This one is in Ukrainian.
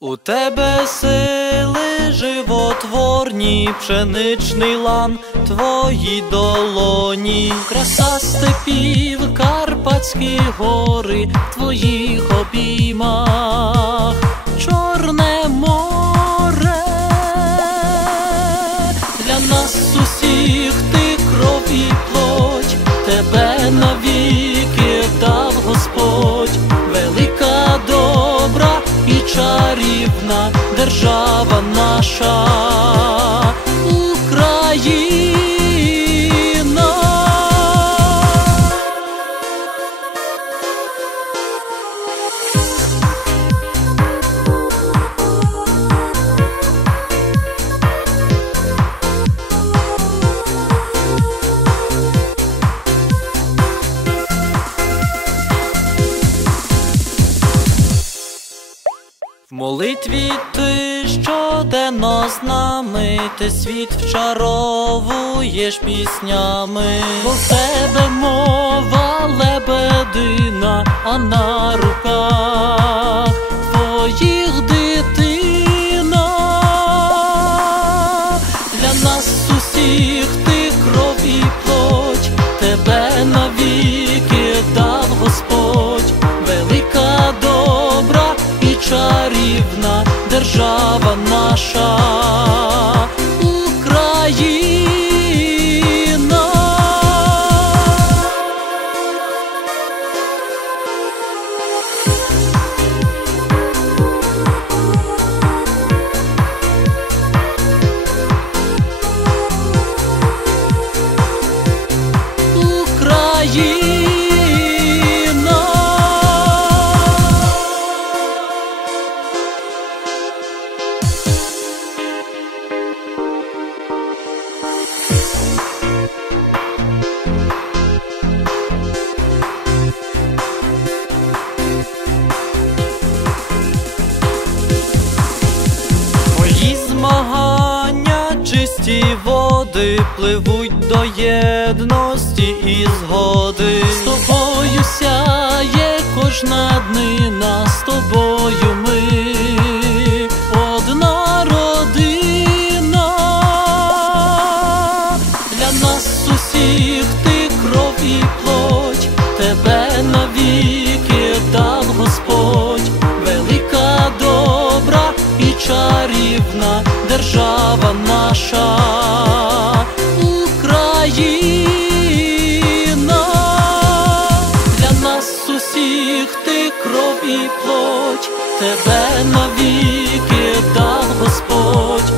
тебе сили животворні, пшеничний лан, твої долоні, краса степів, Карпатські гори, в твоїх обіймах, Чорне море, для нас усіх ти кров і плоть, тебе навіки чарівна держава наша Молитві ти щоденно з нами, ти світ вчаровуєш піснями, бо в тебе мова лебедина, а на руках чарівна держава наша Твої змагання, чисті води пливуть до єдності і згоди. З тобою сяє кожна ти кров і плоть, тебе навіки дав Господь,